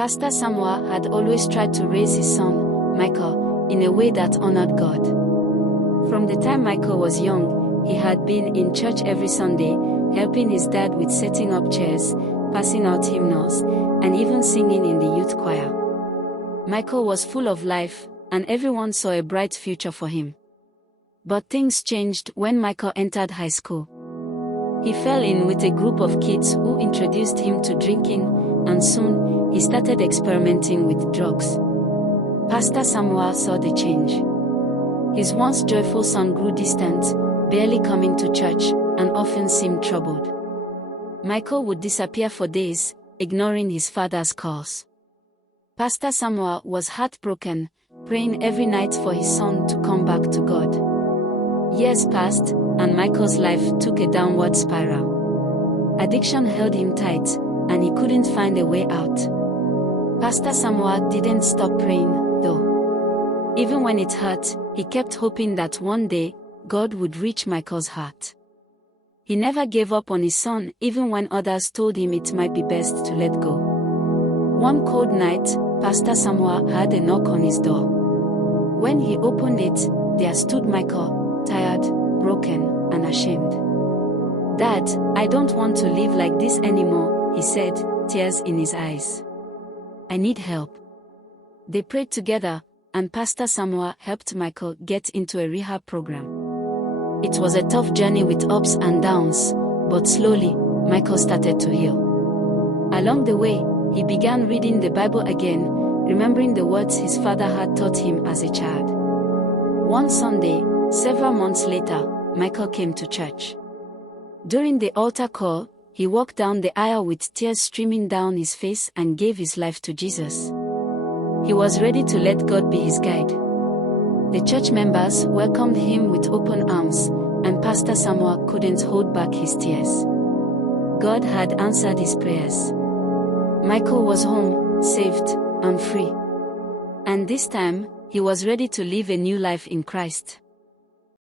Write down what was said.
Pastor Samuel had always tried to raise his son, Michael, in a way that honored God. From the time Michael was young, he had been in church every Sunday, helping his dad with setting up chairs, passing out hymnals, and even singing in the youth choir. Michael was full of life, and everyone saw a bright future for him. But things changed when Michael entered high school. He fell in with a group of kids who introduced him to drinking, and soon, he started experimenting with drugs. Pastor Samuel saw the change. His once joyful son grew distant, barely coming to church, and often seemed troubled. Michael would disappear for days, ignoring his father's calls. Pastor Samuel was heartbroken, praying every night for his son to come back to God. Years passed, and Michael's life took a downward spiral. Addiction held him tight, and he couldn't find a way out. Pastor Samuel didn't stop praying, though. Even when it hurt, he kept hoping that one day, God would reach Michael's heart. He never gave up on his son, even when others told him it might be best to let go. One cold night, Pastor Samuel heard a knock on his door. When he opened it, there stood Michael, tired, broken, and ashamed. "Dad, I don't want to live like this anymore," he said, tears in his eyes. "I need help." They prayed together, and Pastor Samuel helped Michael get into a rehab program. It was a tough journey with ups and downs, but slowly, Michael started to heal. Along the way, he began reading the Bible again, remembering the words his father had taught him as a child. One Sunday, several months later, Michael came to church. During the altar call, he walked down the aisle with tears streaming down his face and gave his life to Jesus. He was ready to let God be his guide. The church members welcomed him with open arms, and Pastor Samuel couldn't hold back his tears. God had answered his prayers. Michael was home, saved, and free. And this time, he was ready to live a new life in Christ.